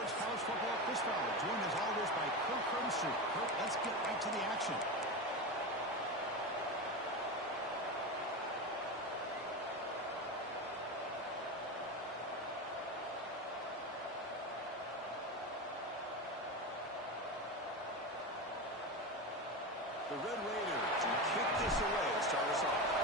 sports, college football, Chris Fowler, joined as always by Kirk Herbstreit. Kirk, let's get right to the action. The Red Raiders will kick this away to start us off.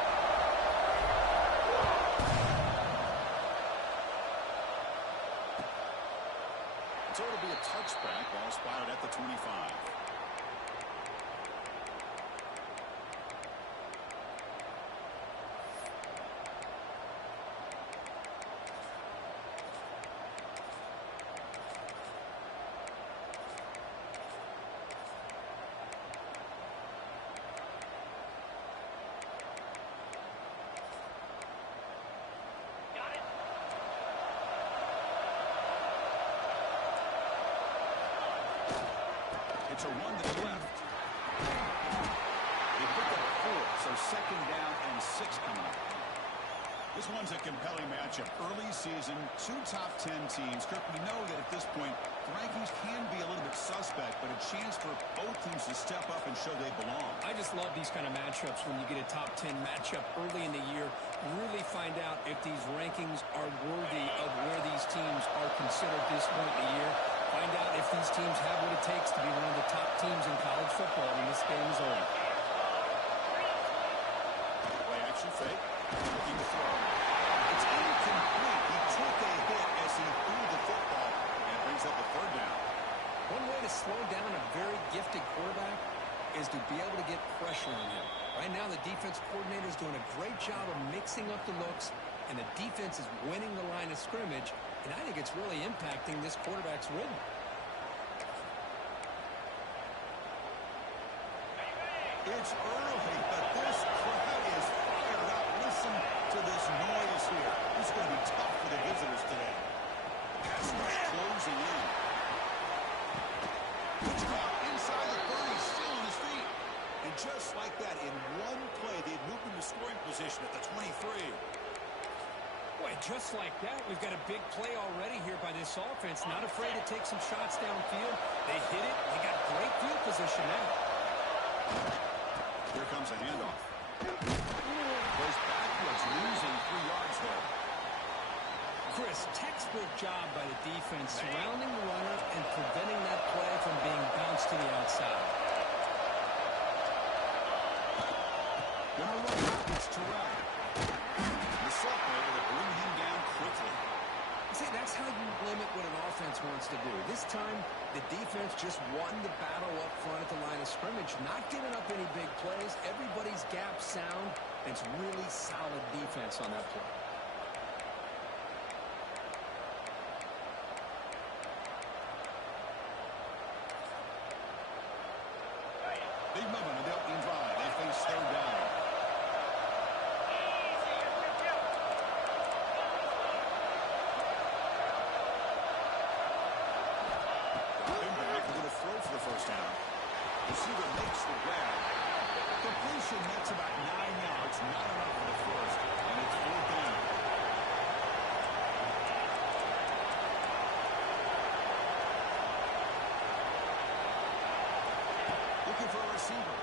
So it'll be a touchback, ball spotted at the 25. It's a run to the left. They pick up 4, so second down and 6 coming up. This one's a compelling matchup. Early season, 2 top 10 teams. Kirk, we know that at this point, the rankings can be a little bit suspect, but a chance for both teams to step up and show they belong. I just love these kind of matchups when you get a top 10 matchup early in the year. Really find out if these rankings are worthy of where these teams are considered this point in the year. Find out if these teams have what it takes to be one of the top teams in college football when this game is over. Play action fake. Looking to throw. It's incomplete. He took a hit as he threw the football and brings up a 3rd down. One way to slow down a very gifted quarterback is to be able to get pressure on him. Right now, the defense coordinator is doing a great job of mixing up the looks, and the defense is winning the line of scrimmage, and I think it's really impacting this quarterback's rhythm. It's early, but this crowd is fired up. Listen to this noise here. This is going to be tough for the visitors today. Pass rush closing in. It's caught inside the 30, still on his feet. And just like that, in one play, they've moved into scoring position at the 23. Boy, just like that, we've got a big play already here by this offense. Not afraid to take some shots downfield. They hit it. They got great field position now. Here comes a handoff. Goes backwards, losing 3 yards there. Chris, textbook job by the defense, surrounding the runner and preventing that play from being bounced to the outside. Gonna run out, it's Terrell. The sophomore able to bring him down quickly. See, that's how you limit what an offense wants to do. This time, the defense just won the battle up front at the line of scrimmage, not giving up any big plays. Everybody's gap sound. It's really solid defense on that play. Big moment of the opening drive. They face 3rd down. For the 1st down. Receiver makes the grab. Completion nets about 9 yards. Not enough for the 1st. And it's 4th down. Looking for a receiver.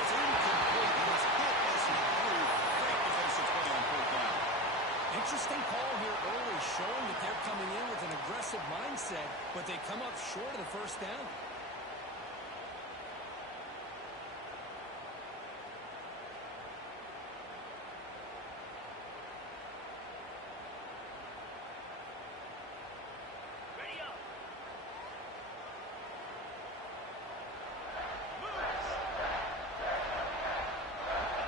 It's incomplete. He was hit as he threw. Great defensive play on 4th down. Interesting call here early, showing that they're coming in with an aggressive mindset, but they come up short of the 1st down. Ready up.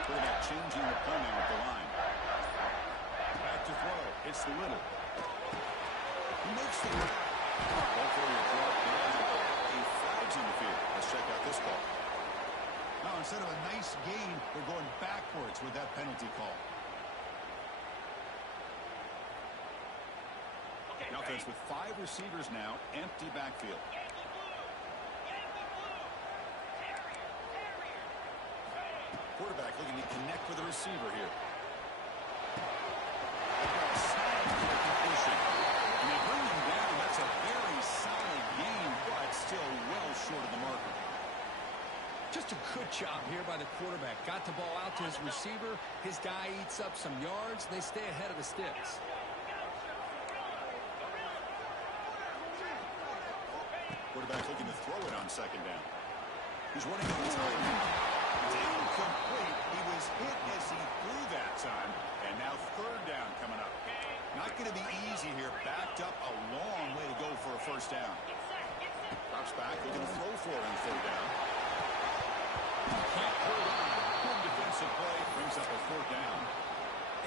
Quarterback changing the play now at the line. Back to throw. It's Little. He makes the grab. Ball for a drop down. He flags in the field. Let's check out this call. Now, instead of a nice gain, they're going backwards with that penalty call. Okay, The offense with 5 receivers now, empty backfield. Yankee blue. Yankee blue. Terrier. Quarterback looking to connect with the receiver here. Snag for the completion. And they bring him down. That's a Just a good job here by the quarterback. Got the ball out to his receiver. His guy eats up some yards. They stay ahead of the sticks. Quarterback looking to throw it on second down. He's running out of time. It's incomplete. He was hit as he threw that time. And now third down coming up. Not going to be easy here. Backed up a long way to go for a first down. Drops back, looking to throw for it on third down. Can't hold on. Good defensive play. Brings up a fourth down.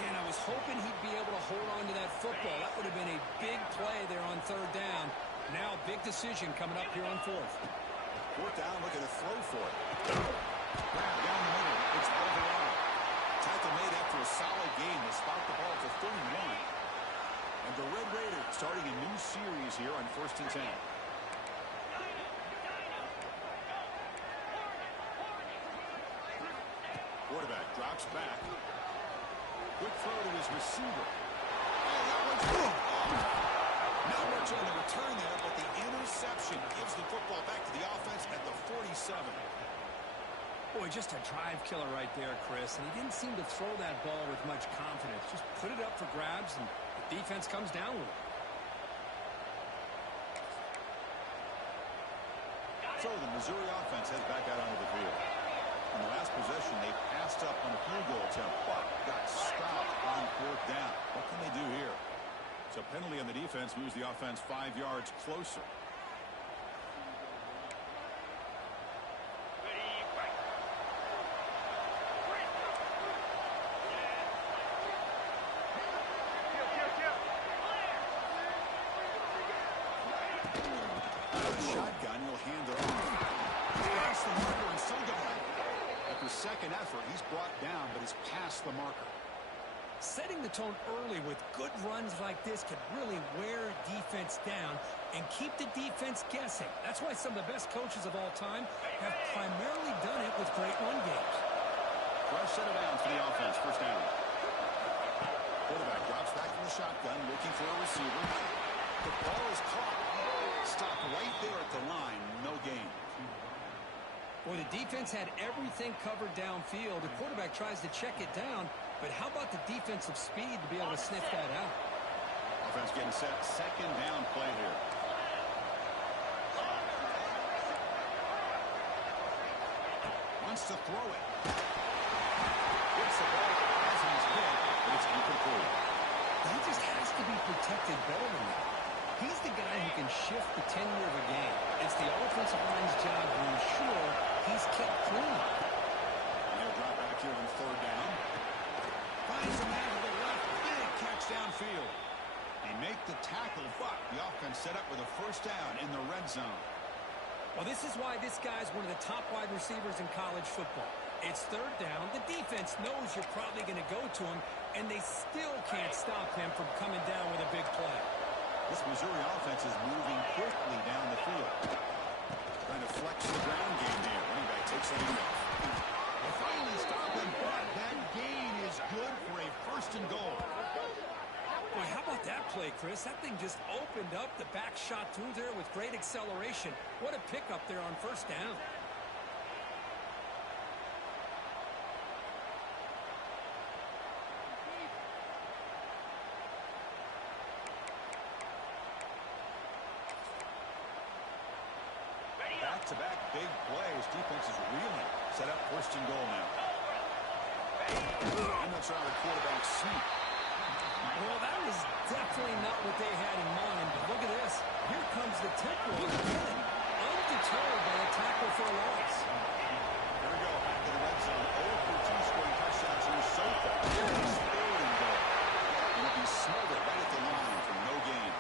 And I was hoping he'd be able to hold on to that football. That would have been a big play there on third down. Now, big decision coming up here on fourth. Fourth down, looking to throw for it. Grab down the middle. It's overall. Tackle made after a solid game. They spot the ball to 31. And the Red Raiders starting a new series here on 1st and 10. Quarterback drops back. Quick throw to his receiver. Oh, that one's good. Not much on the return there, but the interception gives the football back to the offense at the 47. Boy, just a drive killer right there, Chris. And he didn't seem to throw that ball with much confidence. Just put it up for grabs, and the defense comes down with it. So the Missouri offense heads back out onto the field. In the last possession, they passed up on a field goal attempt, but got stopped on fourth down. What can they do here? So penalty on the defense moves the offense 5 yards closer. Shotgun, he'll hand it off. Past the marker and still going. After second effort, he's brought down, but he's past the marker. Setting the tone early with good runs like this can really wear defense down and keep the defense guessing. That's why some of the best coaches of all time have primarily done it with great run games. Fresh set of downs for the offense. First down. Quarterback drops back from the shotgun, looking for a receiver. The ball is caught. Stopped right there at the line. No gain. Well, the defense had everything covered downfield. The quarterback tries to check it down, but how about the defensive speed to be able to sniff that out? Offense getting set. Second down play here. Wants to throw it. Gets the ball as he's hit, but it's incomplete. He just has to be protected better than that. He's the guy who can shift the tenure of a game. It's the offensive line's job to ensure he's kept clean. They'll drop back here on third down. Finds a man to the left. Big catch downfield. They make the tackle, but the offense set up with a first down in the red zone. Well, this is why this guy's one of the top wide receivers in college football. It's third down. The defense knows you're probably going to go to him, and they still can't stop him from coming down with a big play. This Missouri offense is moving quickly down the field. Trying to flex the ground game there. Running back takes it in. They finally stop him, but that gain is good for a first and goal. Boy, how about that play, Chris? That thing just opened up. The back shot through there with great acceleration. What a pickup there on first down. Back-to-back big plays. Defense is reeling. Set up first and goal now. And that's on the quarterback sneak. Well, that was definitely not what they had in mind. But look at this. Here comes the tempo again. Undeterred by a tackle for a loss. Here we go. Back to the red zone. 0 for 2 scoring touchdowns here so far. Here's third and goal. And he smothered right at the line for no gain.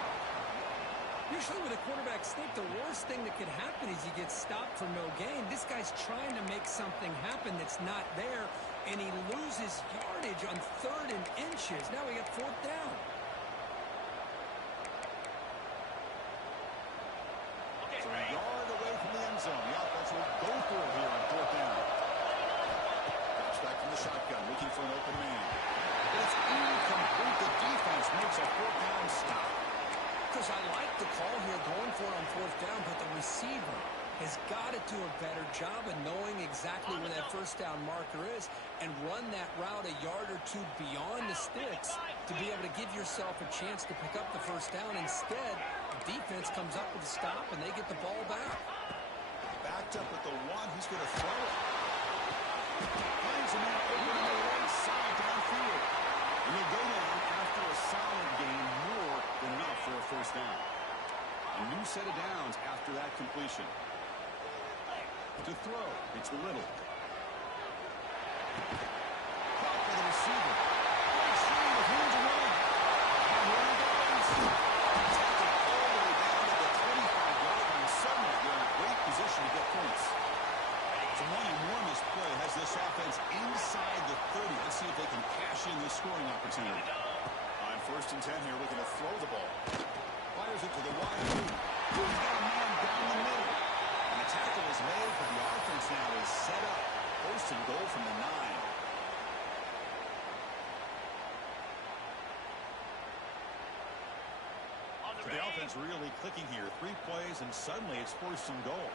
Usually with a quarterback sneak, the worst thing that could happen is he gets stopped for no gain. This guy's trying to make something happen that's not there, and he loses yardage on third and inches. Now we got fourth down. So a yard away from the end zone. The offense will go for it here on fourth down. Drops back from the shotgun, looking for an open man. It's incomplete. The defense makes a fourth down stop. Because I like the call here going for it on fourth down, but the receiver has got to do a better job of knowing exactly where that first down marker is and run that route a yard or two beyond the sticks to be able to give yourself a chance to pick up the first down. Instead, the defense comes up with a stop, and they get the ball back. Backed up at the one. He's going to throw it. Finds a man open on the right side downfield. And he'll go down after a solid gain, more than enough for a first down. A new set of downs after that completion. To throw, it's Little. Caught by the receiver. Great swing with room to run. And here he goes. Taken all the way down to the 25-yard line. Suddenly, they're in a great position to get points. So one enormous play has this offense inside the 30. Let's see if they can cash in this scoring opportunity. On 1st and 10 here, looking to throw the ball. Fires it to the wide two. He's got a man down the middle. And the tackle is made, but the offense now is set up. 1st and goal from the 9. So the offense really clicking here. 3 plays, and suddenly it's 1st and goal.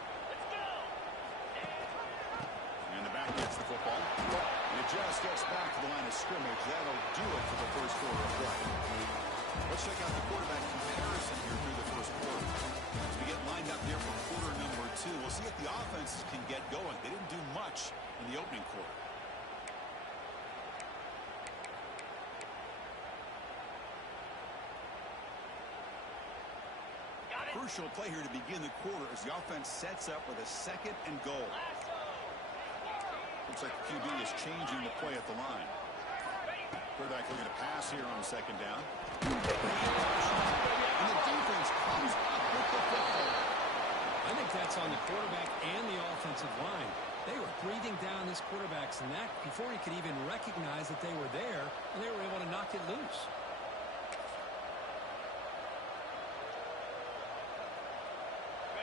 And the back gets the football. And it just gets back to the line of scrimmage. That'll do it for the first quarter of play. Let's check out the quarterback comparison here through the first quarter. As we get lined up here for quarter number 2, we'll see if the offenses can get going. They didn't do much in the opening quarter. Crucial play here to begin the quarter as the offense sets up with a 2nd and goal. Looks like the QB is changing the play at the line. Quarterback looking to pass here on 2nd down. And the defense comes up with the football. I think that's on the quarterback and the offensive line. They were breathing down this quarterback's neck before he could even recognize that they were there, and they were able to knock it loose.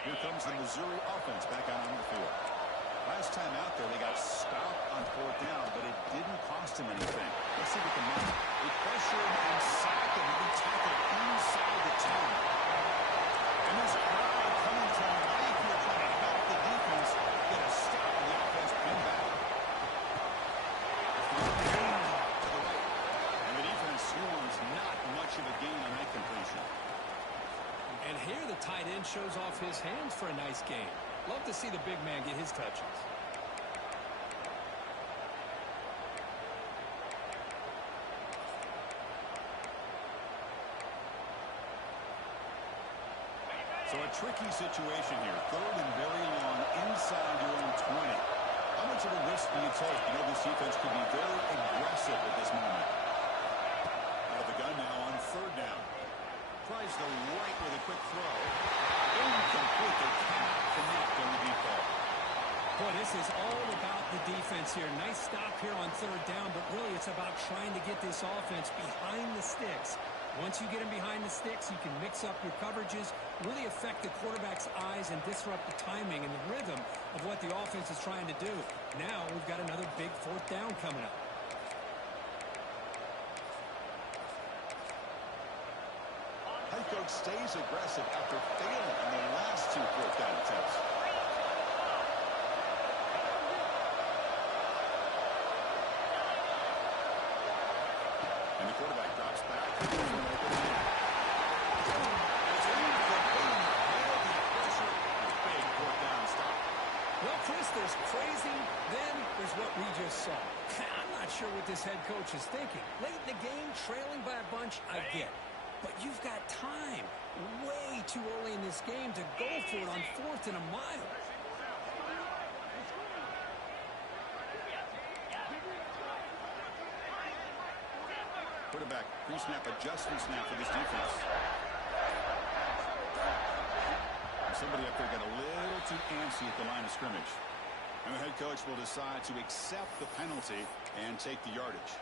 Here comes the Missouri offense back out on the field. Last time out there, they got stopped on 4th down, but it didn't cost him anything. Let's see what the moment. They pressure him and sack him. He tackled inside the 10. And this crowd coming to life here trying to help the defense get a stop on the offense pinned back. To the right. And the defense swarms not much of a gain on that completion. And here the tight end shows off his hands for a nice game. Love to see the big man get his touches. So a tricky situation here. 3rd and very long inside your own 20. How much of a risk do you take? You know this defense could be very aggressive at this moment. Out of the gun now on 3rd down. Tries the right with a quick throw. Incomplete. They cannot connect on the deep ball. Boy, this is all about the defense here. Nice stop here on 3rd down, but really it's about trying to get this offense behind the sticks. Once you get him behind the sticks, you can mix up your coverages, really affect the quarterback's eyes, and disrupt the timing and the rhythm of what the offense is trying to do. Now we've got another big 4th down coming up. Head coach stays aggressive after failing in the last 2 4th down attempts. And the quarterback drops back. Big 4th down stop. Well, Chris, there's crazy, then there's what we just saw. I'm not sure what this head coach is thinking. Late in the game, trailing by a bunch, I get. But you've got time, way too early in this game to go for it on 4th and a mile. Quarterback pre-snap adjustment snap for this defense. And somebody up there got a little too antsy at the line of scrimmage. And the head coach will decide to accept the penalty and take the yardage.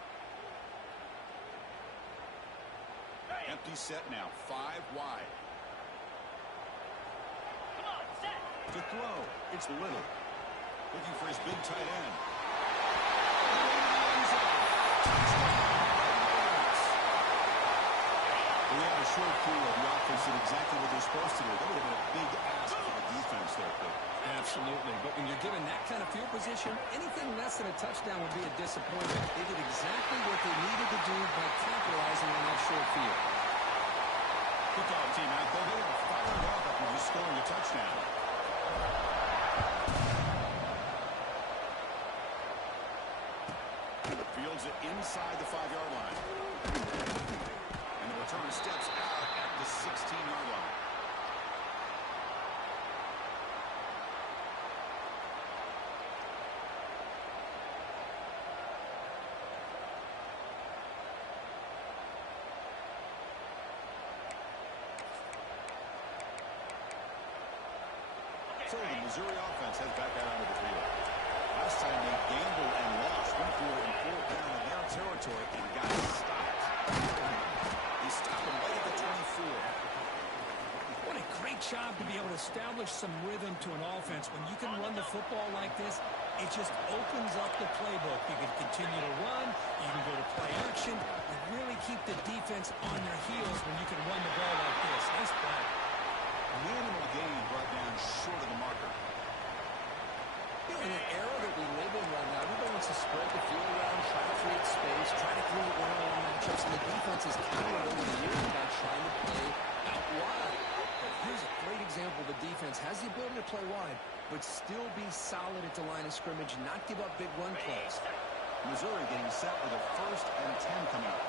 Empty set now, 5 wide. Come on, set. To throw, it's Little. Looking for his big tight end. We have a short field, the offense did exactly what they're supposed to do. That would have been a big ask for the defense there, Coach. Absolutely. But when you're given that kind of field position, anything less than a touchdown would be a disappointment. They did exactly what they needed to do by capitalizing on that short field. Good job, team out there. They were fired up after just scoring a touchdown. Fields it inside the 5-yard line. And the return steps out at the 16-yard line. So the Missouri offense heads back out onto the field. Last time they gambled and lost, went for it in 4th down in their territory and got stopped. They stopped him right at the 24. What a great job to be able to establish some rhythm to an offense. When you can run the football like this, it just opens up the playbook. You can continue to run. You can go to play action. You really keep the defense on their heels when you can run the ball like this. Nice play. Minimal gain brought down short of the marker. In an era that we live in right now, everybody wants to spread the field around, try to create space, try to create one-on-one matchups, and the defense has counted over the years by trying to play out wide. But here's a great example. The defense has the ability to play wide, but still be solid at the line of scrimmage and not give up big run plays. Missouri getting set with a 1st and 10 coming up.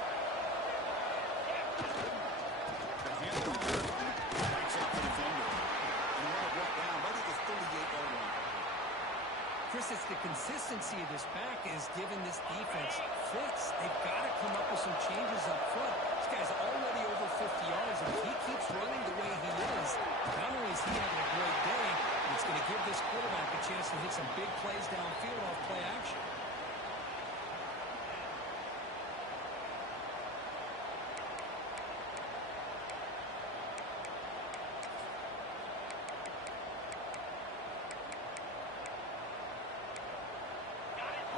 The handoff breaks off the defender. And the runner brought down right at the 38-yard line. Chris, it's the consistency of this back is giving this defense fits. They've got to come up with some changes up front. This guy's already over 50 yards, and if he keeps running the way he is, not only is he having a great day, it's going to give this quarterback a chance to hit some big plays downfield off play action.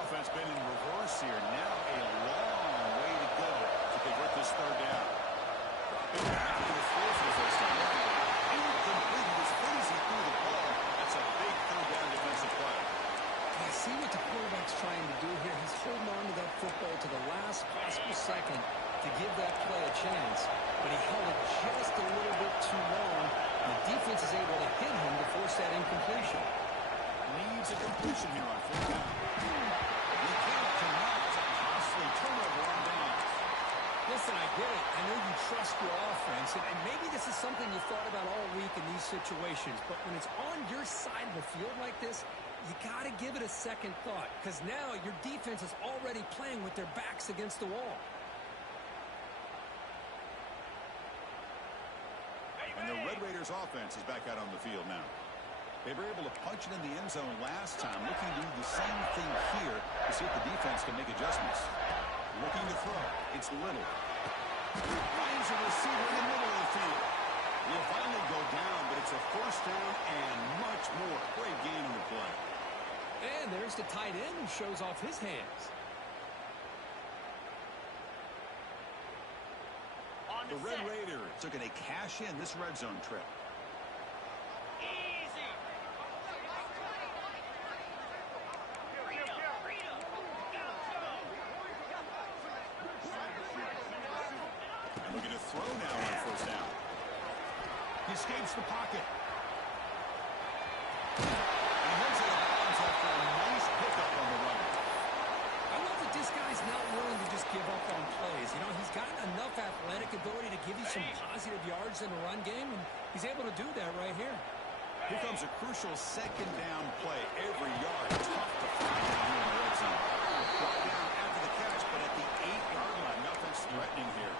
Offense been in reverse here. Now a long way to go to convert this 3rd down. Dropping back into the field for the first time. Incomplete. As good as he threw the ball, that's a big 3rd down defensive play. You see what the quarterback's trying to do here. He's holding on to that football to the last possible second to give that play a chance. But he held it just a little bit too long. And the defense is able to hit him to force that incompletion. Needs a completion here on 4th down. You can't connect. Costly turnover on downs. Listen, I get it. I know you trust your offense, and maybe this is something you thought about all week in these situations, but when it's on your side of the field like this, you got to give it a second thought, because now your defense is already playing with their backs against the wall. And the Red Raiders offense is back out on the field now. They were able to punch it in the end zone last time, looking to do the same thing here to see if the defense can make adjustments. Looking to throw. It's Little. Finds a receiver in the middle of the field. Will finally go down, but it's a 1st down and much more. Great gain on the play. And there's the tight end who shows off his hands. The Red Raiders are going to cash in this red zone trip. Easy. And looking to throw now on 1st down. He escapes the pocket. And heads out of bounds after a nice pickup on the run. I love that this guy's not willing to just give up on plays. You know, he's got enough athletic ability to give you some positive yards in the run game, and he's able to do that right here. Here comes a crucial 2nd down play. Every yard tough to find here in the red zone. Brought down after the catch, but at the 8-yard line, nothing's threatening here.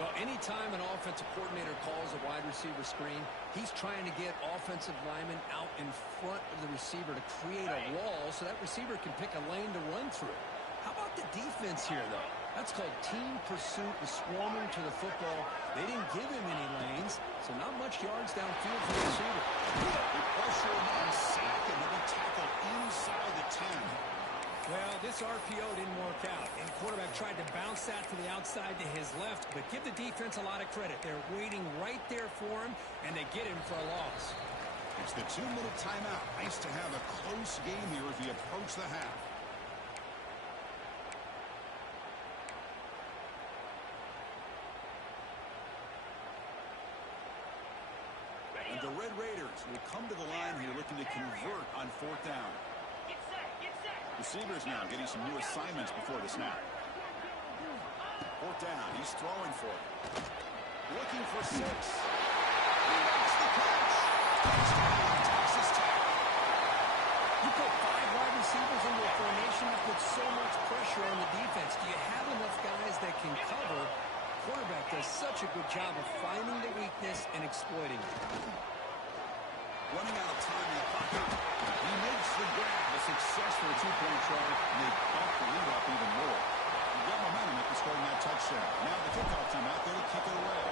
Well, anytime an offensive coordinator calls a wide receiver screen, he's trying to get offensive linemen out in front of the receiver to create a wall so that receiver can pick a lane to run through. How about the defense here, though? That's called team pursuit and swarming to the football. They didn't give him any lanes, so not much yards downfield for the receiver. They pressure him and sack him. He'll be tackled inside the 10. Well, this RPO didn't work out, and quarterback tried to bounce that to the outside to his left, but give the defense a lot of credit. They're waiting right there for him, and they get him for a loss. It's the 2-minute timeout. Nice to have a close game here as we approach the half. And the Red Raiders will come to the line here looking to convert on 4th down. Get set, get set. Receivers now getting some new assignments before the snap. 4th down. He's throwing for it. Looking for 6. He makes the catch. Touchdown, Texas Tech. You put 5 wide receivers into a formation that puts so much pressure on the defense. Do you have enough guys that can cover? Quarterback does such a good job of finding the weakness and exploiting it. Running out of time in the pocket. He makes the grab. A successful 2-point try. And they bump the lead up even more. You got momentum after scoring that touchdown. Now the kickoff team out there to kick it away.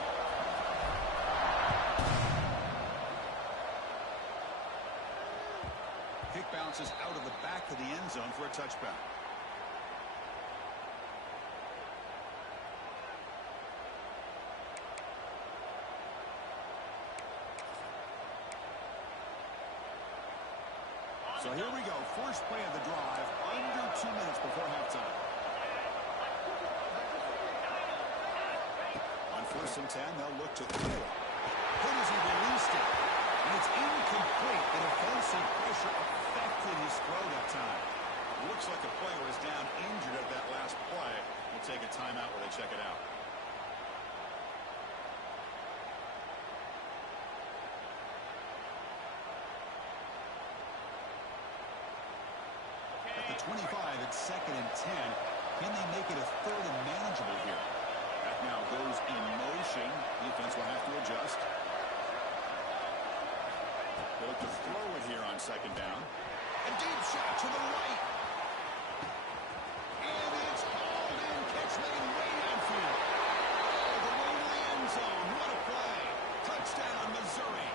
Kick bounces out of the back of the end zone for a touchback. So here we go. First play of the drive. Under 2 minutes before halftime. On 1st and 10, they'll look to throw it. Good as he released it. And it's incomplete. The defensive pressure affected his throw that time. Looks like a player is down injured at that last play. We'll take a timeout while they check it out. At the 25, it's 2nd and 10. Can they make it a 3rd and manageable here? That now goes in motion. Defense will have to adjust. They'll look to throw it here on 2nd down. A deep shot to the right. And it's hauled in. Catch made way downfield. Oh, the way to the end zone. What a play. Touchdown, Missouri.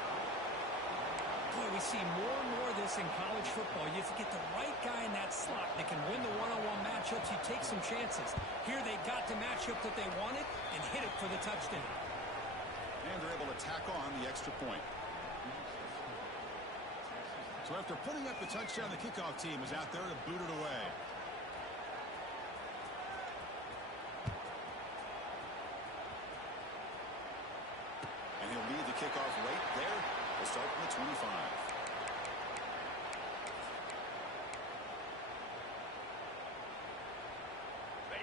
Boy, we see more and more of this in college football. If you get the right guy in that slot that can win the one-on-one matchups, you take some chances. Here they got the matchup that they wanted and hit it for the touchdown. And they're able to tack on the extra point. So after putting up the touchdown, the kickoff team is out there to boot it away. And he'll lead the kickoff right there. We'll start from the 25.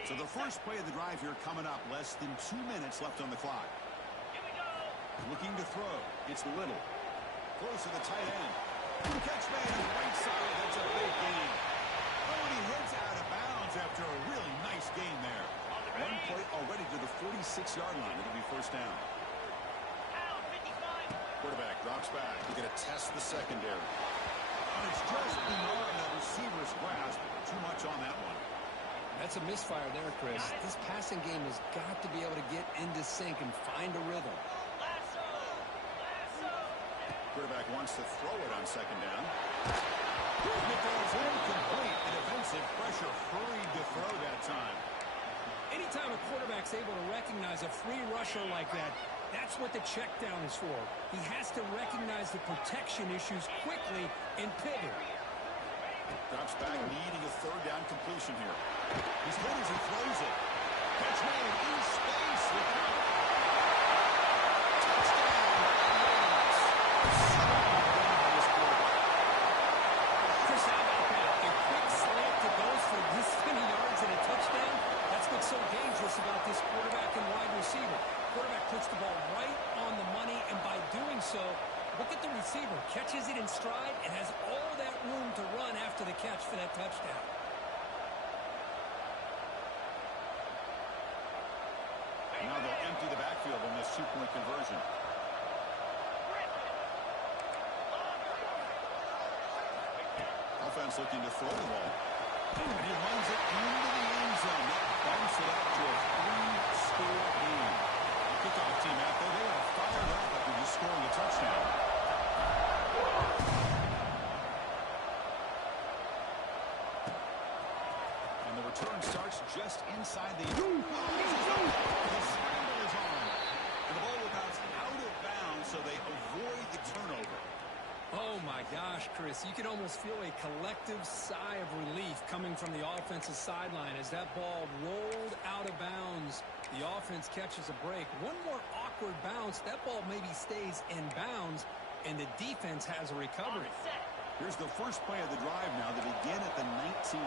So the first play of the drive here coming up. Less than 2 minutes left on the clock. Here we go. Looking to throw. It's Little. Close to the tight end. Catch made on the right side. That's a big gain. Oh, and he heads out of bounds after a really nice gain there. One play already to the 46-yard line. It'll be 1st down. Out, 55. Quarterback drops back. He's going to test the secondary. And it's just beyond the receiver's grasp. Too much on that one. That's a misfire there, Chris. This passing game has got to be able to get into sync and find a rhythm. Lasso. Lasso. Quarterback wants to throw it on 2nd down. It goes incomplete. The defensive pressure hurried to throw that time. Anytime a quarterback's able to recognize a free rusher like that, that's what the check down is for. He has to recognize the protection issues quickly and pivot. Drops back, needing a 3rd down completion here. He's hit as he throws it. Catch made in space. Chris, how about that? A quick slant that goes for this many yards and a touchdown. That's what's so dangerous about this quarterback and wide receiver. Quarterback puts the ball right on the money, and by doing so, look at the receiver. Catches it in stride and has all that room to run after the catch for that touchdown. Now they'll empty the backfield on this 2-point conversion. Offense looking to throw the ball. And he runs it into the end zone. That bumps it up to a 3-score lead. The kickoff team out there, they are fired up after just scoring a touchdown. just inside the... The scramble is on. And the ball will bounce out of bounds, so they avoid the turnover. Oh, my gosh, Chris. You can almost feel a collective sigh of relief coming from the offensive sideline as that ball rolled out of bounds. The offense catches a break. One more awkward bounce. That ball maybe stays in bounds, and the defense has a recovery. Here's the first play of the drive now. They begin at the 19.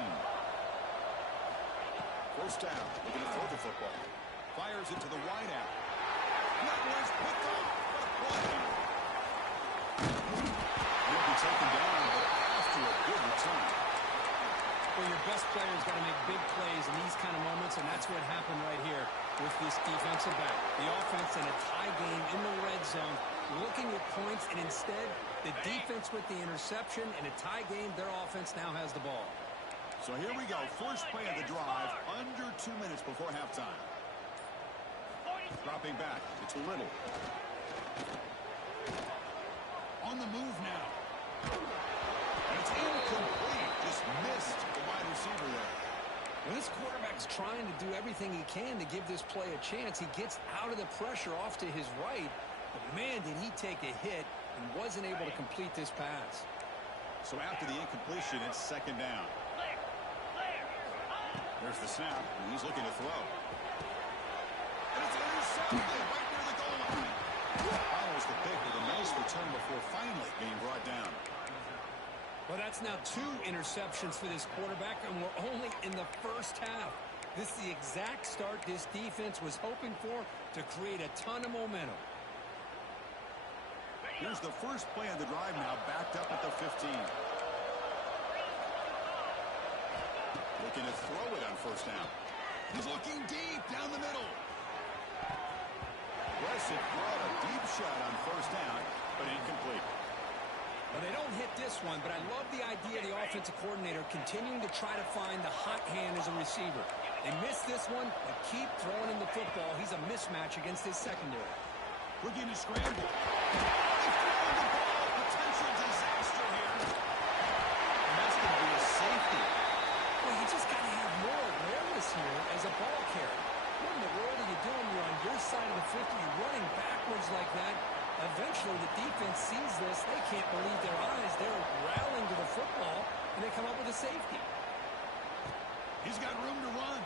First down. Looking to throw the football. Fires it to the wide out. That was picked off. What a play. He'll be taken down, but after a good return. Well, your best player's got to make big plays in these kind of moments, and that's what happened right here with this defensive back. The offense in a tie game in the red zone, looking at points, and instead, the defense with the interception. In a tie game, their offense now has the ball. So here we go. First play of the drive, under 2 minutes before halftime. Dropping back. It's Little. On the move now. And it's incomplete. Just missed the wide receiver there. Well, this quarterback's trying to do everything he can to give this play a chance. He gets out of the pressure off to his right. But, man, did he take a hit and wasn't able to complete this pass. So after the incompletion, it's second down. There's the snap, and he's looking to throw. And it's intercepted right near the goal line. Follows the pick with a nice return before finally being brought down. Well, that's now 2 interceptions for this quarterback, and we're only in the first half. This is the exact start this defense was hoping for to create a ton of momentum. Here's the first play of the drive now, backed up at the 15. Looking to throw it on first down. He's looking deep down the middle. Aggressive throw, a deep shot on first down, but incomplete. Well, they don't hit this one, but I love the idea of the offensive coordinator continuing to try to find the hot hand as a receiver. They missed this one, but keep throwing him the football. He's a mismatch against his secondary. Looking to scramble. They throw the ball. Potential disaster here. And that's going to be a safety. Well, you just got to have more awareness here as a ball carrier. What in the world are you doing? You're on your side of the 50. You're running backwards like that. Eventually, the defense sees this. They can't believe their eyes. They're rallying to the football, and they come up with a safety. He's got room to run.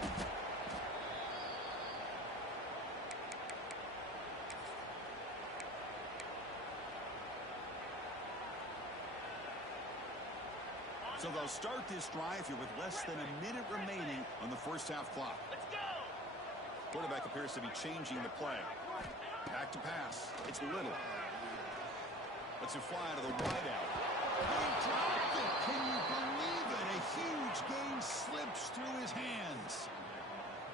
So they'll start this drive here with less than a minute remaining on the first half clock. Let's go! Quarterback appears to be changing the play. Back to pass. It's Little. Lets it fly to the wide out. He dropped it. Can you believe it? A huge gain slips through his hands.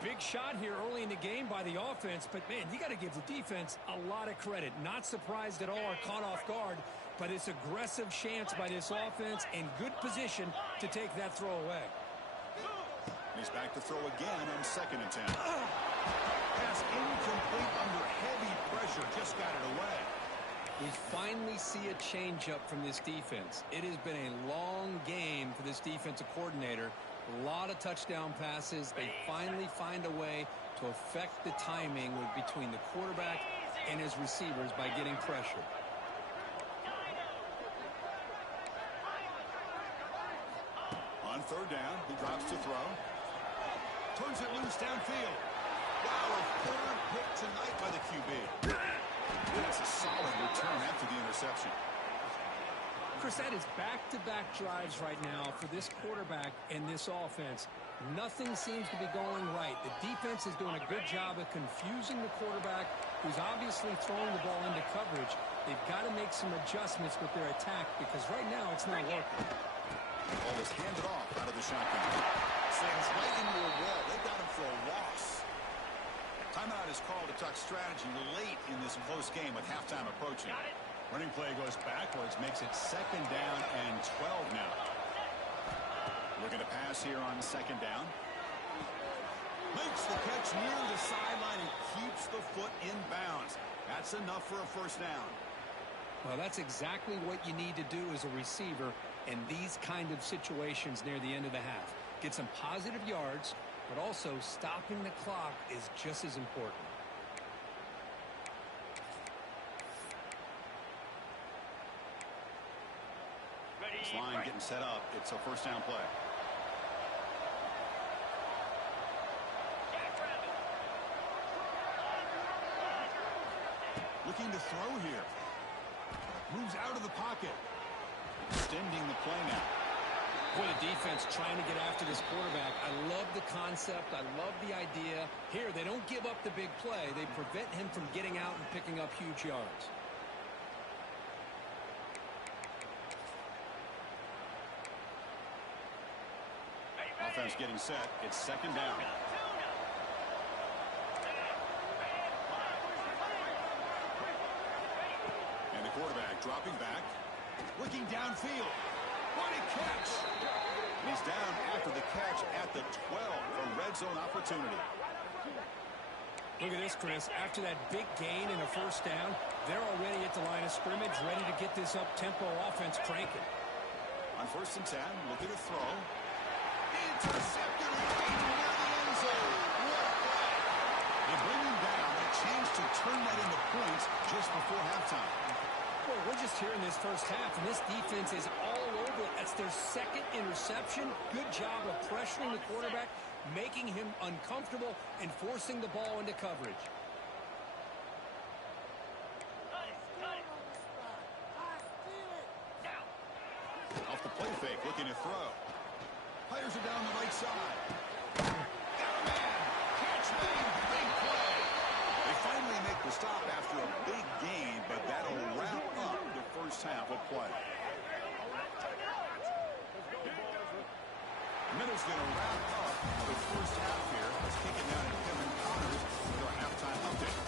Big shot here early in the game by the offense, but, man, you got to give the defense a lot of credit. Not surprised at all or caught off guard, but it's aggressive chance by this offense in good position to take that throw away. He's back to throw again on second and 10. Pass incomplete under heavy pressure. Just got it away. We finally see a changeup from this defense. It has been a long game for this defensive coordinator. A lot of touchdown passes. They finally find a way to affect the timing between the quarterback and his receivers by getting pressure. On third down, he drops to throw. Turns it loose downfield. Wow, a third pick tonight by the QB. And that's a solid return after the interception. Chris, that is back-to-back drives right now for this quarterback and this offense. Nothing seems to be going right. The defense is doing a good job of confusing the quarterback, who's obviously throwing the ball into coverage. They've got to make some adjustments with their attack because right now it's not working. Ball is handed off out of the shotgun. Slams right into a wall. They got him for a loss. Timeout is called to talk strategy late in this close game with halftime approaching. Running play goes backwards, makes it second down and 12 now. Looking to pass here on second down. Makes the catch near the sideline and keeps the foot in bounds. That's enough for a first down. Well, that's exactly what you need to do as a receiver in these kind of situations near the end of the half. Get some positive yards, but also stopping the clock is just as important. This line getting set up. It's a first down play. Looking to throw here. Moves out of the pocket. Extending the play now. Boy, the defense trying to get after this quarterback. I love the concept. I love the idea. Here, they don't give up the big play. They prevent him from getting out and picking up huge yards. Offense getting set. It's second down. And the quarterback dropping back. Looking downfield. What a catch! And he's down after the catch at the 12 for red zone opportunity. Look at this, Chris. After that big gain and a first down, they're already at the line of scrimmage, ready to get this up-tempo offense cranking. On 1st and 10, looking to throw. Intercepted right near the end zone. What a play! They bring him down. A chance to turn that into points just before halftime. Well, we're just here in this first half, and this defense is all over it. That's their second interception. Good job of pressuring the quarterback, making him uncomfortable, and forcing the ball into coverage. Off the play fake, looking to throw. Fires it down the right side. Got a man. Catch made. Big play. They finally make the stop after a big gain, but that'll wrap up the first half of play. Middle's going to wrap up the first half here. Let's kick it down to Kevin Connors with our halftime update.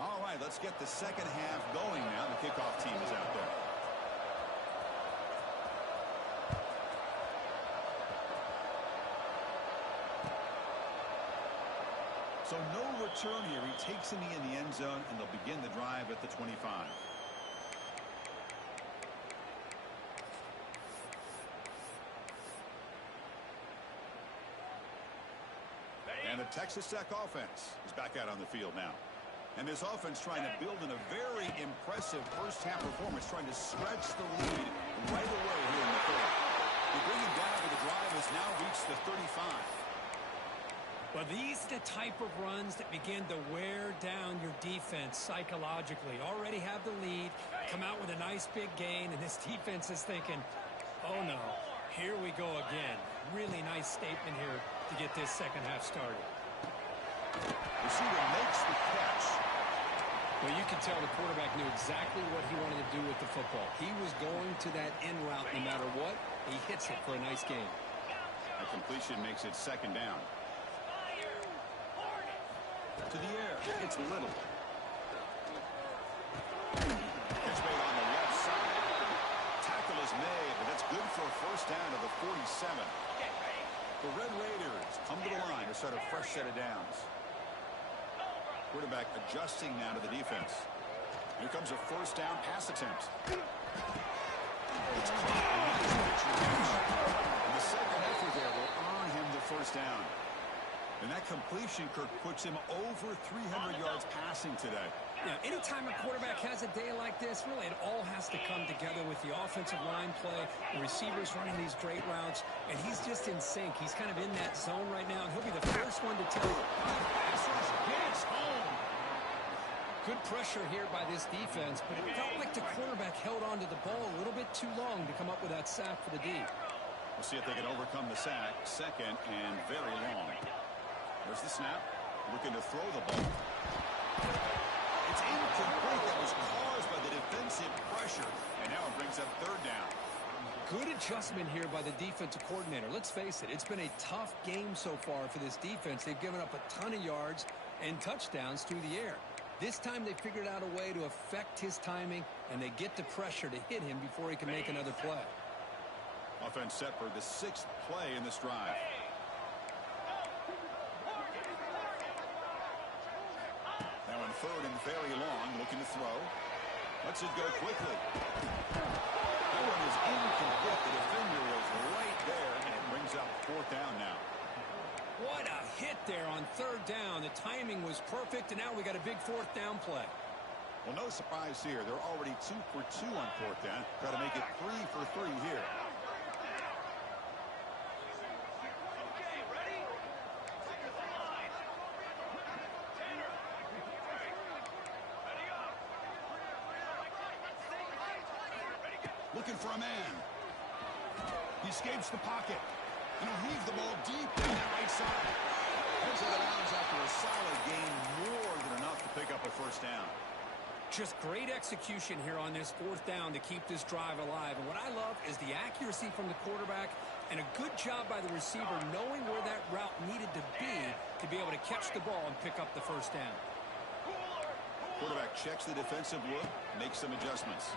All right, let's get the second half going now. The kickoff team is out there. So no return here. He takes him in the end zone, and they'll begin the drive at the 25. And the Texas Tech offense is back out on the field now. And this offense trying to build in a very impressive first half performance, trying to stretch the lead right away here in the third. They bring him down, but the drive has now reached the 35. Well, these are the type of runs that begin to wear down your defense psychologically. Already have the lead, come out with a nice big gain, and this defense is thinking, oh no, here we go again. Really nice statement here to get this second half started. Receiver makes the catch. Well, you can tell the quarterback knew exactly what he wanted to do with the football. He was going to that in route no matter what. He hits it for a nice gain. A completion makes it second down. To the air. It's Little. Catch made on the left side. Tackle is made, but that's good for a first down to the 47. The Red Raiders come to the line to start a fresh set of downs. Quarterback adjusting now to the defense. Here comes a first down pass attempt. It's caught. And the second effort there will earn him the first down. And that completion, Kirk, puts him over 300 yards passing today. Yeah, anytime a quarterback has a day like this, really it all has to come together with the offensive line play, the receivers running these great routes, and he's just in sync. He's kind of in that zone right now, and he'll be the first one to tell you, passes hits home. Good pressure here by this defense, but it felt like the quarterback held onto the ball a little bit too long to come up with that sack for the D. We'll see if they can overcome the sack. Second and very long. There's the snap. Looking to throw the ball. It's incomplete. That was caused by the defensive pressure. And now it brings up third down. Good adjustment here by the defensive coordinator. Let's face it, it's been a tough game so far for this defense. They've given up a ton of yards and touchdowns through the air. This time they figured out a way to affect his timing, and they get the pressure to hit him before he can make another play. Offense set for the 6th play in this drive. Now on third and very long, looking to throw. Lets it go quickly. That one is incomplete. The defender was right there, and it brings up fourth down now. What a hit there on third down. The timing was perfect, and now we got a big fourth down play. Well, no surprise here. They're already 2 for 2 on fourth down. Got to make it 3 for 3 here. Okay, ready? Take the line. Tanner. Ready up. Looking for a man. He escapes the pocket. And he'll heave the ball deep down the right side. Heads out of bounds after a solid gain, more than enough to pick up a first down. Just great execution here on this fourth down to keep this drive alive. And what I love is the accuracy from the quarterback and a good job by the receiver knowing where that route needed to be able to catch the ball and pick up the first down. Quarterback checks the defensive look, makes some adjustments.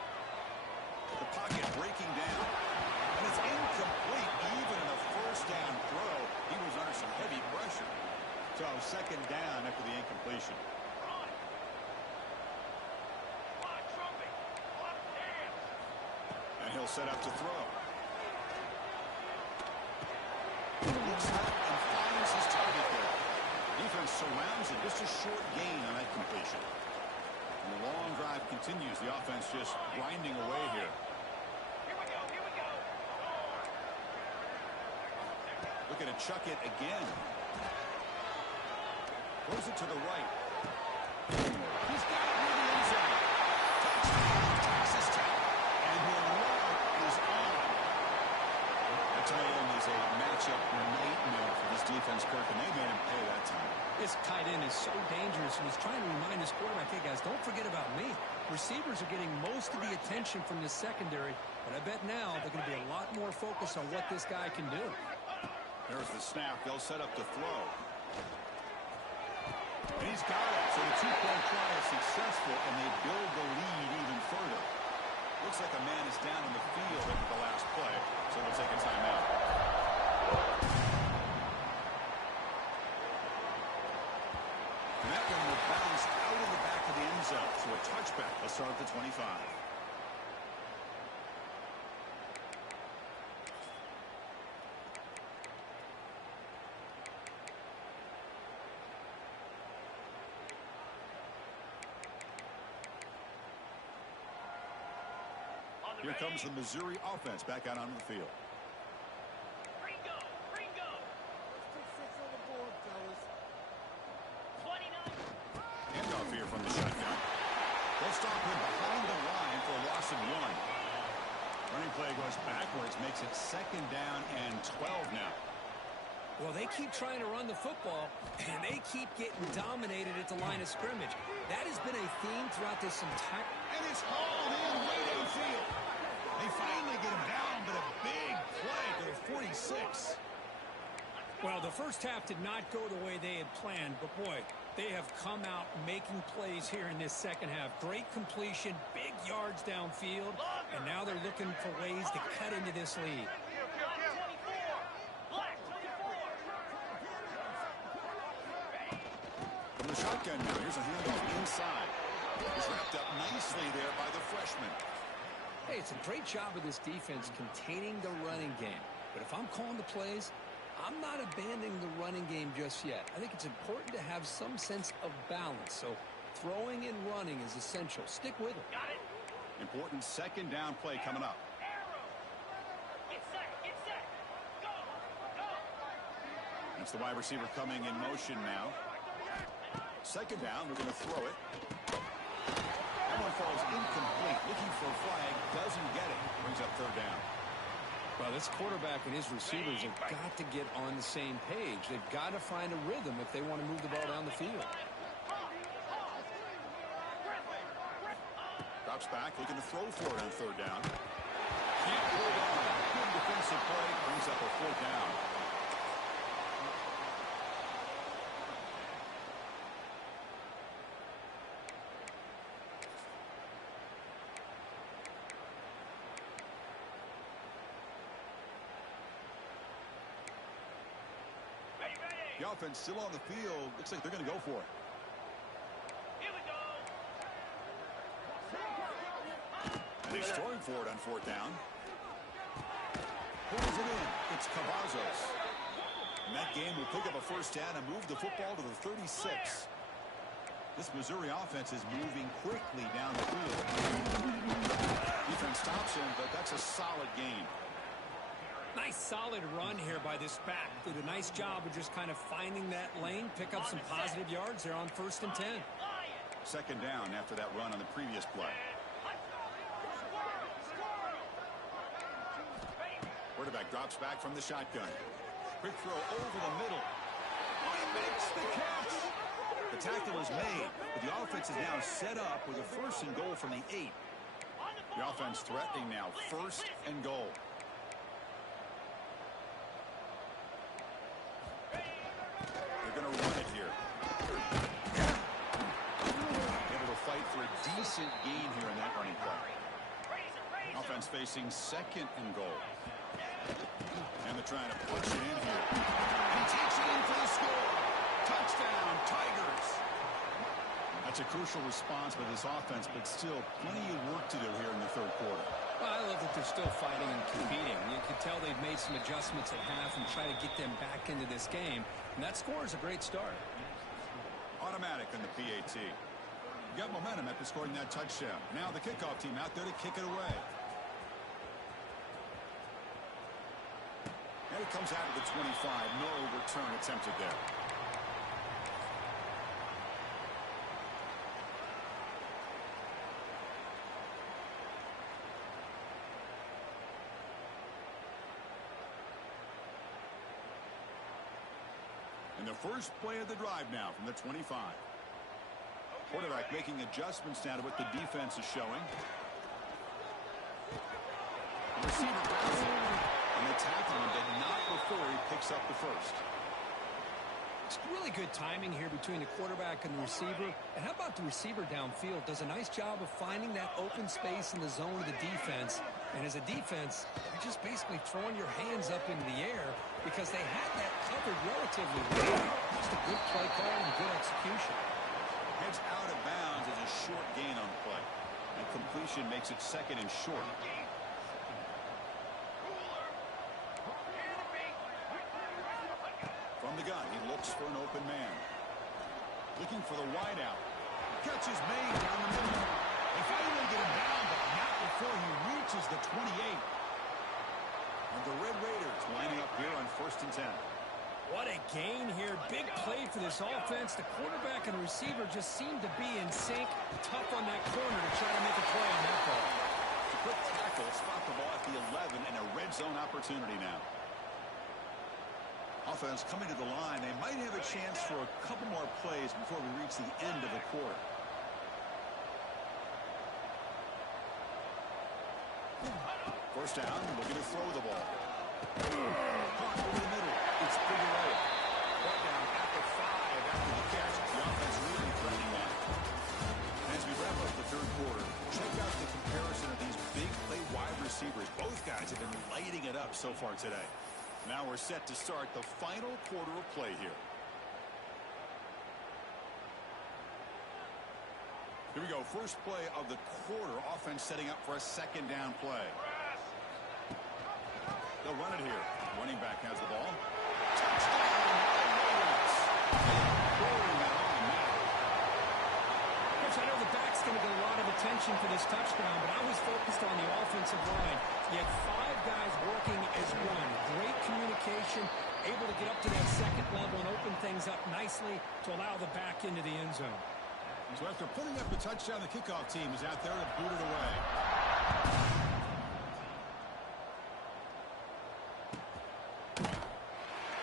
The pocket breaking down. And it's incomplete even in a first down throw. He was under some heavy pressure. So second down after the incompletion. And he'll set up to throw. Looks up and finds his target there. Defense surrounds it. Just a short gain on that completion. And the long drive continues. The offense just grinding away here. Here we go, here we go. Looking to chuck it again. Throws it to the right. He's got it near the end zone. Touchdown, Texas Tech. And the route is on. That tight end is a matchup nightmare for this defense, Kirk, and they made him pay that time. This tight end is so dangerous, and he's trying to remind his quarterback, hey, guys, don't forget about me. Receivers are getting most of the attention from this secondary, but I bet now they're going to be a lot more focused on what this guy can do. There's the snap. They'll set up to throw. And he's got it. So the two-point try is successful, and they build the lead even further. Looks like a man is down in the field after the last play, so they'll take a timeout. And that one will bounce out of the back of the end zone. So a touchback. They'll start at the 25. Here comes the Missouri offense back out onto the field. Ringo, Ringo. 29. Handoff here from the shotgun. They'll stop him behind the line for a loss of 1. Running play goes backwards, makes it second down and 12 now. Well, they keep trying to run the football, and they keep getting dominated at the line of scrimmage. That has been a theme throughout this entire... And it's hauled in way downfield. They finally get him down, but a big play to the 46. Well, the first half did not go the way they had planned, but boy, they have come out making plays here in this second half. Great completion, big yards downfield, and now they're looking for ways to cut into this lead. Black 24. From the shotgun now, here's a handoff inside. It's wrapped up nicely there by the freshman. Hey, it's a great job of this defense containing the running game. But if I'm calling the plays, I'm not abandoning the running game just yet. I think it's important to have some sense of balance. So throwing and running is essential. Stick with it. Got it. Important second down play coming up. Arrow. Get set, get set. Go, go. That's the wide receiver coming in motion now. Second down, we're going to throw it. That one falls incomplete. Looking for a flag, doesn't get it. Brings up third down. Well, this quarterback and his receivers have got to get on the same page. They've got to find a rhythm if they want to move the ball down the field. Drops back, looking to throw for it on third down. Can't hold on. Good defensive play, brings up a fourth down. The offense still on the field. Looks like they're going to go for it. Here we go. He's throwing for it on fourth down. Pulls it in. It's Cavazos. And that game will pick up a first down and move the football to the 36. This Missouri offense is moving quickly down the field. Defense stops him, but that's a solid game. Nice solid run here by this back. Did a nice job of just kind of finding that lane, pick up some positive yards there on 1st and 10. Second down after that run on the previous play. Quarterback drops back from the shotgun. Quick throw over the middle. Oh, he makes the catch. The tackle is made, but the offense is now set up with a 1st and goal from the 8. The offense threatening now, 1st and goal. They're going to run it here. Able to fight for a decent gain here in that running play. Offense facing 2nd and goal. And they're trying to push it in here. And he takes it in for the score. Touchdown, Tigers. That's a crucial response by this offense, but still plenty of work to do here in the 3rd quarter. Well, I love that they're still fighting and competing. You can tell they've made some adjustments at half and try to get them back into this game. And that score is a great start. Automatic on the PAT. You got momentum after scoring that touchdown. Now the kickoff team out there to kick it away. And it comes out of the 25. No return attempted there. And the first play of the drive now from the 25. Quarterback making adjustments now to what the defense is showing. The receiver grabs it. And they tackle him, but not before he picks up the first. It's really good timing here between the quarterback and the receiver. And how about the receiver downfield? Does a nice job of finding that open space in the zone of the defense. And as a defense, you're just basically throwing your hands up into the air because they had that covered relatively well. Just a good play call and good execution. Heads out of bounds as a short gain on the play. And completion makes it 2nd and short. From the gun, he looks for an open man. Looking for the wideout. Catch is made down the middle. They finally get him down, but not before he reaches the 28. And the Red Raiders lining up here on 1st and 10. What a gain here. Big play for this offense. The quarterback and receiver just seem to be in sync. Tough on that corner to try to make a play on that ball. The quick tackle, spot the ball at the 11 and a red zone opportunity now. Offense coming to the line. They might have a chance for a couple more plays before we reach the end of the quarter. First down, looking to throw the ball. Caught over the middle. It's Figueroa. Brought down at the 5 after the catch. The offense really threatening that. As we wrap up the 3rd quarter, check out the comparison of these big play wide receivers. Both guys have been lighting it up so far today. Now we're set to start the final quarter of play here. Here we go. First play of the quarter. Offense setting up for a 2nd down play. They'll run it here. Running back has the ball. Coach, I know the back's going to get a lot of attention for this touchdown, but I was focused on the offensive line. You had 5 guys working as one. Great communication, able to get up to that 2nd level and open things up nicely to allow the back into the end zone. So after putting up the touchdown, the kickoff team is out there to boot it away.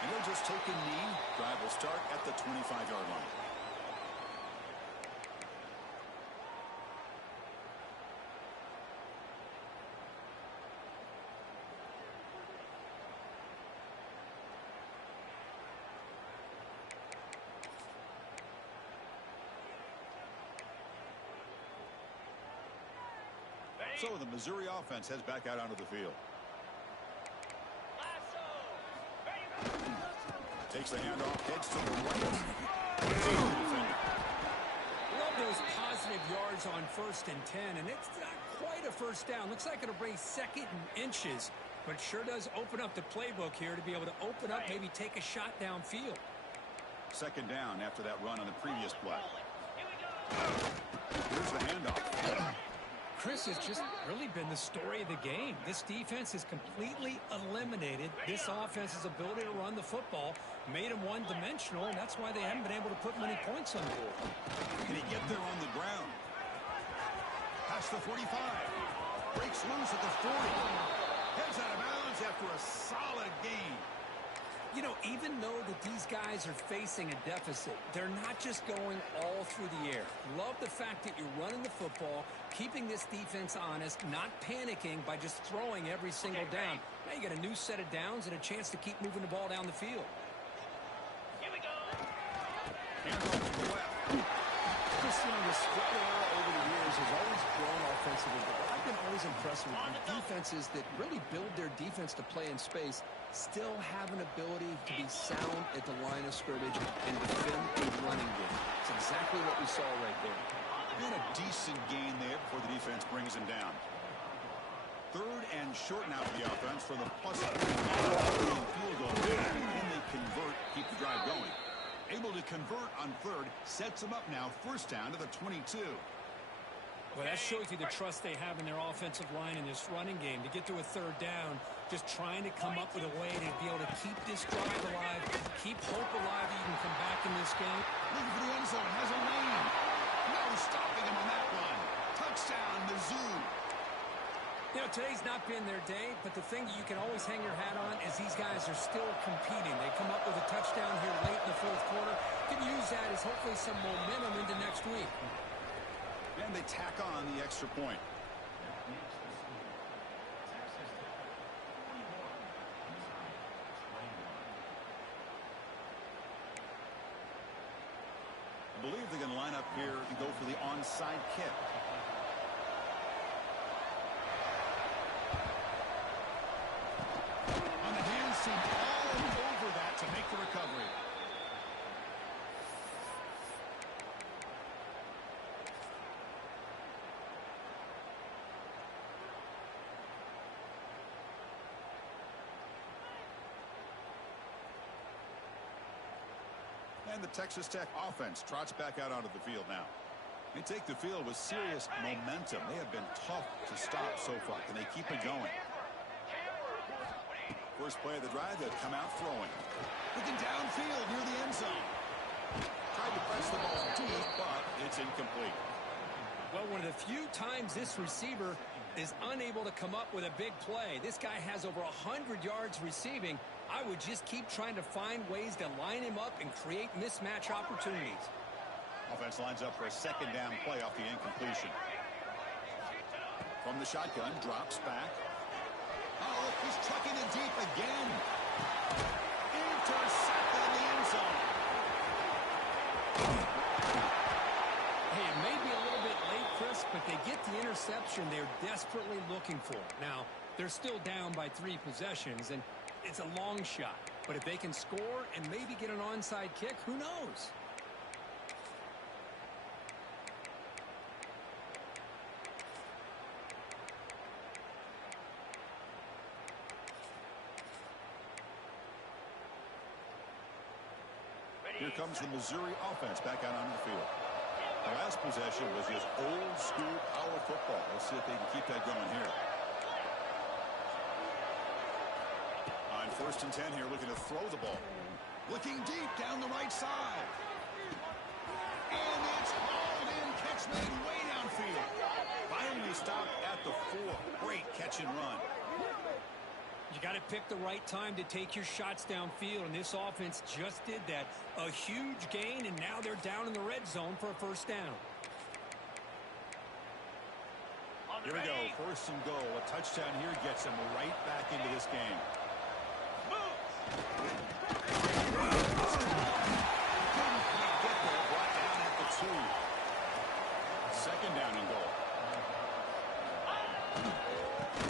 And they'll just take a knee. Drive will start at the 25-yard line. So the Missouri offense heads back out onto the field. Takes the handoff, heads to the right. Love those positive positive yards on 1st and 10, and it's not quite a first down. Looks like it'll bring 2nd and inches, but it sure does open up the playbook here to be able to open up, maybe take a shot downfield. 2nd down after that run on the previous play. Here's the handoff. Chris, has just really been the story of the game. This defense has completely eliminated this offense's ability to run the football, made them one-dimensional, and that's why they haven't been able to put many points on the board. Can he get there on the ground? Past the 45. Breaks loose at the 40. Heads out of bounds after a solid gain. You know, even though that these guys are facing a deficit, they're not just going all through the air. Love the fact that you're running the football, keeping this defense honest, not panicking by just throwing every single down. Now you got a new set of downs and a chance to keep moving the ball down the field. Here we go. Handoff to the left. Chris, the spread era over the years has always grown offensively, but I've been always impressed with defenses that really build their defense to play in space, still have an ability to be sound at the line of scrimmage and defend a running game. It's exactly what we saw right there. And a decent gain there before the defense brings him down. 3rd and short now for the offense for the plus field goal. And they convert, keep the drive going. Able to convert on 3rd, sets them up now 1st down to the 22. Well, that shows you the trust they have in their offensive line in this running game. To get to a 3rd down, just trying to come up with a way to be able to keep this drive alive, keep hope alive that you can come back in this game. Looking for the end zone, has a lane. No stopping him on that one. Touchdown, Mizzou. You know, today's not been their day, but the thing that you can always hang your hat on is these guys are still competing. They come up with a touchdown here late in the 4th quarter. Can use that as hopefully some momentum into next week. And they tack on the extra point. I believe they're going to line up here and go for the onside kick. On the hands team, all over that to make the recovery. And the Texas Tech offense trots back out onto the field now. They take the field with serious momentum. They have been tough to stop so far. Can they keep it going? First play of the drive, they'll come out throwing. Looking downfield near the end zone. Tried to press the ball deep, but it's incomplete. Well, one of the few times this receiver is unable to come up with a big play. This guy has over 100 yards receiving. I would just keep trying to find ways to line him up and create mismatch opportunities. Offense lines up for a 2nd down play off the incompletion. From the shotgun, drops back. Oh, he's trucking it deep again. Intercepted in the end zone. Hey, it may be a little bit late, Chris, but they get the interception they're desperately looking for. Now, they're still down by 3 possessions, and it's a long shot. But if they can score and maybe get an onside kick, who knows? Here comes the Missouri offense back out onto the field. The last possession was just old school power football. Let's see if they can keep that going here. On 1st and 10 here, looking to throw the ball. Looking deep down the right side. And it's hauled in. Catch made way downfield. Finally stopped at the 4. Great catch and run. You got to pick the right time to take your shots downfield, and this offense just did that. A huge gain, and now they're down in the red zone for a 1st down. Here we go, 1st and goal. A touchdown here gets them right back into this game. Get there, brought down at the 2. 2nd down and goal.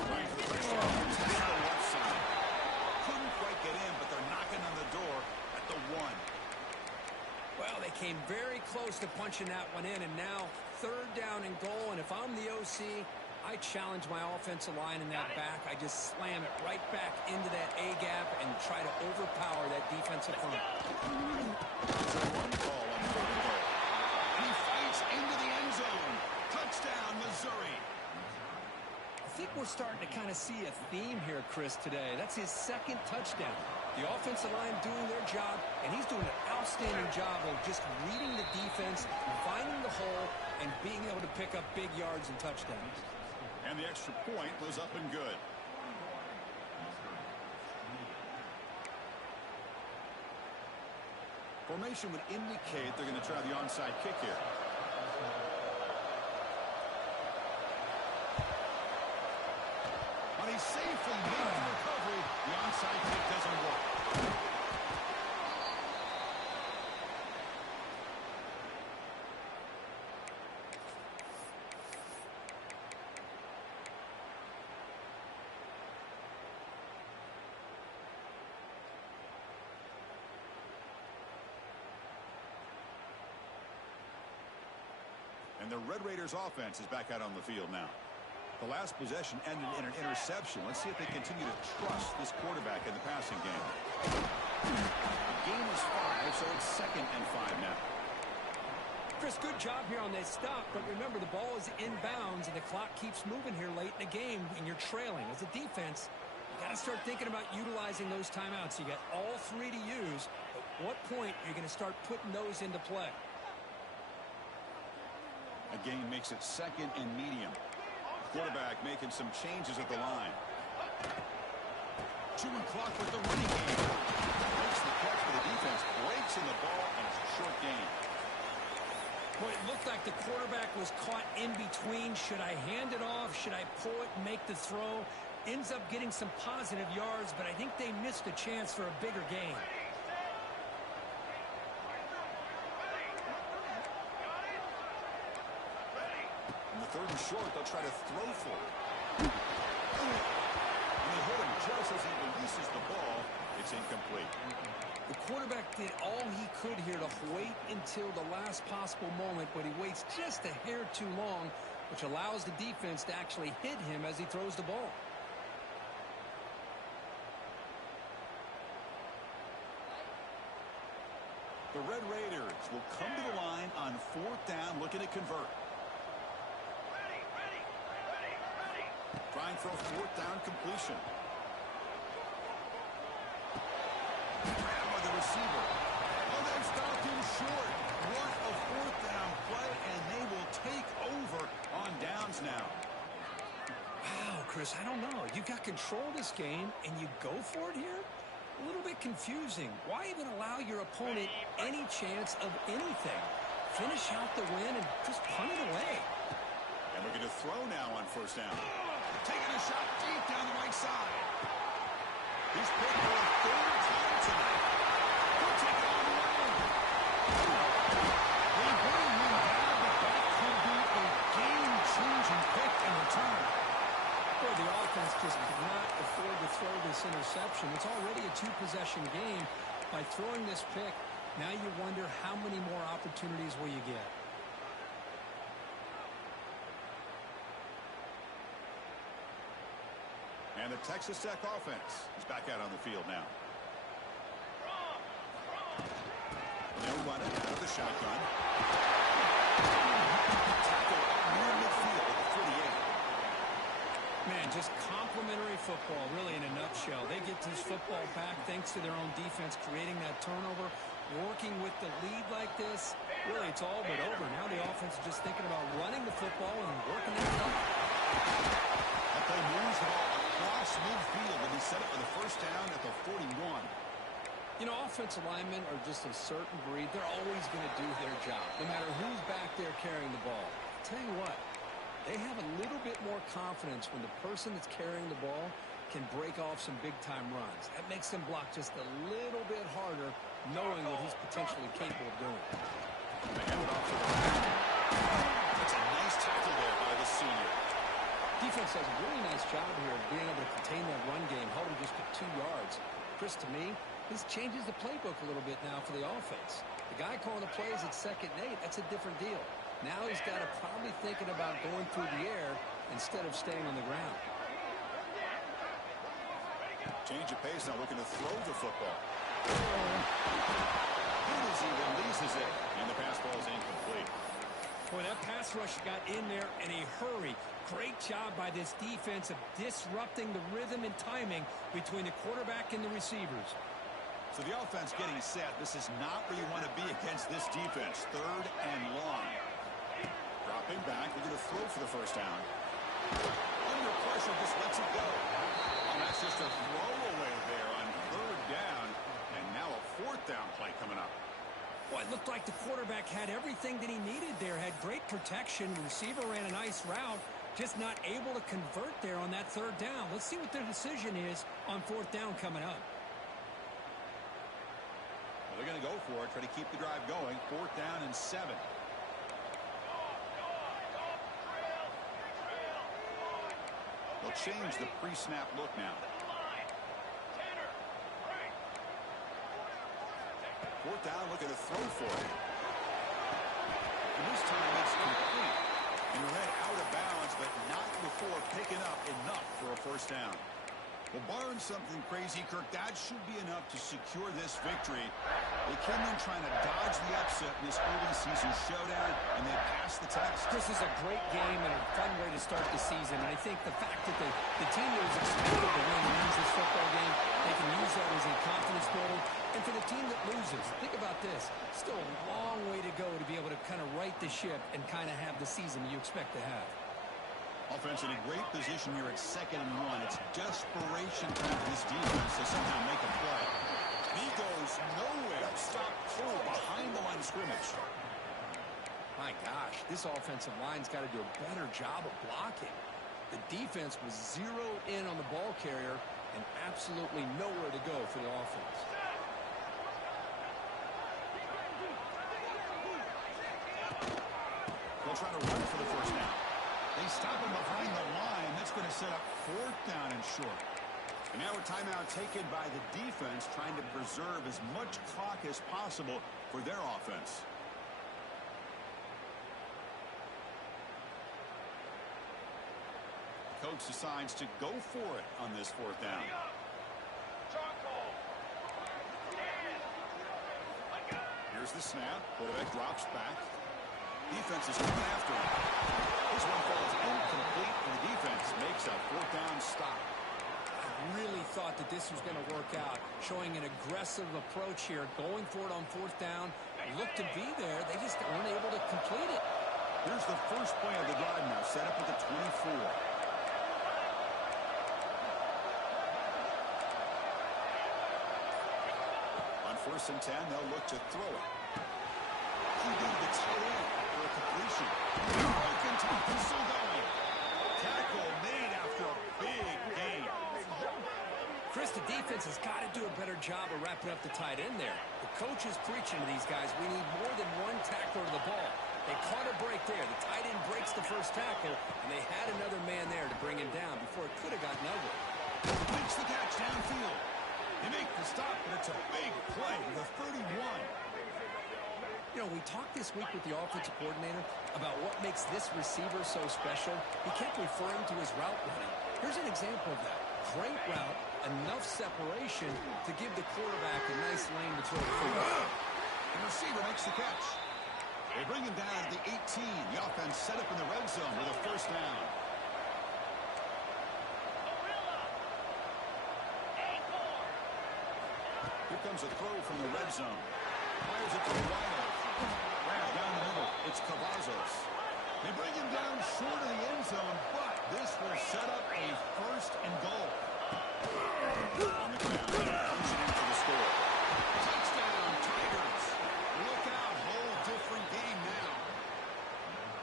Right for the touchdown. To the left side. Couldn't quite get in, but they're knocking on the door at the 1. Well, they came very close to punching that one in, and now third down and goal, and if I'm the OC, I challenge my offensive line in that back. I just slam it right back into that A-gap and try to overpower that defensive front. It's a run call on third and goal. And he fights into the end zone. Touchdown, Missouri. I think we're starting to kind of see a theme here, Chris, today. That's his second touchdown. The offensive line doing their job, and he's doing an outstanding job of just reading the defense, finding the hole, and being able to pick up big yards and touchdowns. And the extra point was up and good. Formation would indicate they're going to try the onside kick here. But he safely made the recovery. The onside kick doesn't work. And the Red Raiders offense is back out on the field now. The last possession ended in an interception. Let's see if they continue to trust this quarterback in the passing game. The game is 5, so it's 2nd and 5 now. Chris, good job here on this stop, but remember the ball is inbounds and the clock keeps moving here late in the game and you're trailing. As a defense, you got to start thinking about utilizing those timeouts. You got all 3 to use. At what point are you going to start putting those into play? Again, makes it 2nd and medium. Quarterback making some changes at the line. Chewing clock with the running game. Makes the catch for the defense. Breaks in the ball, and it's a short game. Well, it looked like the quarterback was caught in between. Should I hand it off? Should I pull it and make the throw? Ends up getting some positive yards, but I think they missed a chance for a bigger gain. Third and short, they'll try to throw for it. And they hit him just as he releases the ball. It's incomplete. The quarterback did all he could here to wait until the last possible moment, but he waits just a hair too long, which allows the defense to actually hit him as he throws the ball. The Red Raiders will come to the line on 4th down, looking to convert. Trying for a 4th down completion. Grabbed by the receiver. Oh, they've stopped him short. What a 4th down play, and they will take over on downs now. Wow, Chris, I don't know. You got control of this game, and you go for it here? A little bit confusing. Why even allow your opponent any chance of anything? Finish out the win and just punt it away. And we're going to throw now on 1st down. Taking a shot deep down the right side. He's picked for a 3rd time tonight. He'll take it all the way. They bring him down, but that could be a game-changing pick in return. Boy, the offense just could not afford to throw this interception. It's already a 2-possession game. By throwing this pick, now you wonder how many more opportunities will you get. And the Texas Tech offense is back out on the field now. They'll run it out of the shotgun. Tackle near midfield at the 48. Man, just complimentary football, really, in a nutshell. They get this football back thanks to their own defense, creating that turnover, working with the lead like this. Really, it's all but over. Now the offense is just thinking about running the football and working that up. That play moves the ball across midfield, and he set it for the 1st down at the 41. You know, offensive linemen are just a certain breed. They're always going to do their job, no matter who's back there carrying the ball. I'll tell you what, they have a little bit more confidence when the person that's carrying the ball can break off some big-time runs. That makes them block just a little bit harder, knowing what he's potentially capable of doing. They hand it off to the right. That's a nice tackle there by the senior. Defense does a really nice job here of being able to contain that run game, held him just to 2 yards. Chris, to me, this changes the playbook a little bit now for the offense. The guy calling the plays at 2nd and 8, that's a different deal. Now he's got to probably thinking about going through the air instead of staying on the ground. Change of pace now, looking to throw the football. He releases it, and the pass ball is incomplete. Boy, that pass rush got in there in a hurry. Great job by this defense of disrupting the rhythm and timing between the quarterback and the receivers. So the offense getting set. This is not where you want to be against this defense. 3rd and long. Dropping back. We're going to throw for the first down. Under pressure, just lets it go. And that's just a throwaway there on 3rd down. And now a 4th down play coming up. Well, it looked like the quarterback had everything that he needed there. Had great protection. The receiver ran a nice route. Just not able to convert there on that 3rd down. Let's see what their decision is on 4th down coming up. They're going to go for it, try to keep the drive going. 4th down and 7. They'll change the pre-snap look now. 4th down, looking to throw for it. And this time it's complete. And led out of bounds, but not before picking up enough for a 1st down. Well, barring something crazy, Kirk, that should be enough to secure this victory. They came in trying to dodge the upset in this early season showdown, and they passed the test. This is a great game and a fun way to start the season. And I think the fact that the team that was expected to win wins this football game, they can use that as a confidence builder. And for the team that loses, think about this. Still a long way to go to be able to kind of right the ship and kind of have the season you expect to have. Offense in a great position here at 2nd and 1. It's desperation time for this defense to somehow make a play. He goes nowhere. Stop through behind the line of scrimmage. My gosh, this offensive line's got to do a better job of blocking. The defense was zeroed in on the ball carrier and absolutely nowhere to go for the offense. They'll try to run for the 1st down. They stop him behind the line. That's going to set up 4th down and short. And now a timeout taken by the defense, trying to preserve as much clock as possible for their offense. Coach decides to go for it on this 4th down. Here's the snap. Quarterback drops back. Defense is coming after him. This one falls incomplete, and the defense makes a 4th down stop. I really thought that this was going to work out, showing an aggressive approach here, going for it on 4th down. It looked to be there. They just weren't able to complete it. Here's the first play of the drive now, set up at the 24. On 1st and 10, they'll look to throw it. QB gets hit in for a completion. Open top, he's still going. Tackle made after a big gain. Chris, the defense has got to do a better job of wrapping up the tight end there. The coach is preaching to these guys, we need more than one tackler to the ball. They caught a break there. The tight end breaks the first tackle, and they had another man there to bring him down before it could have gotten ugly. Makes the catch downfield. They make the stop, but it's a big play with a 31. You know, we talked this week with the offensive coordinator about what makes this receiver so special. He kept referring to his route running. Here's an example of that. Great route, enough separation to give the quarterback a nice lane to throw the football. The receiver makes the catch. They bring him down at the 18. The offense set up in the red zone with a 1st down. Here comes a throw from the red zone. Fires it to the wide. Right down the middle. It's Cavazos. They bring him down short of the end zone, but this will set up a 1st and goal. On the ground, punching in for the score. Touchdown, Tigers. Look out, whole different game now.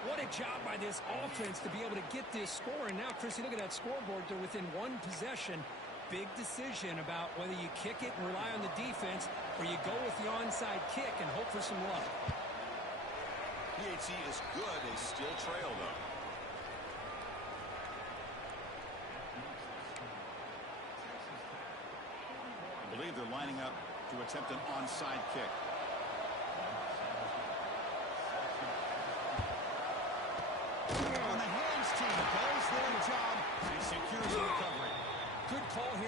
What a job by this offense to be able to get this score. And now, Chris, you look at that scoreboard. They're within one possession. Big decision about whether you kick it and rely on the defense or you go with the onside kick and hope for some luck. PAT is good. They still trail, though. I believe they're lining up to attempt an onside kick.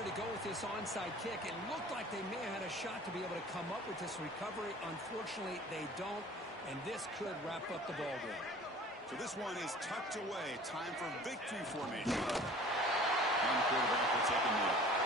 to go with this onside kick. It looked like they may have had a shot to be able to come up with this recovery. Unfortunately, they don't, and this could wrap up the ball game. So this one is tucked away. Time for victory formation. And quarterback will take a knee.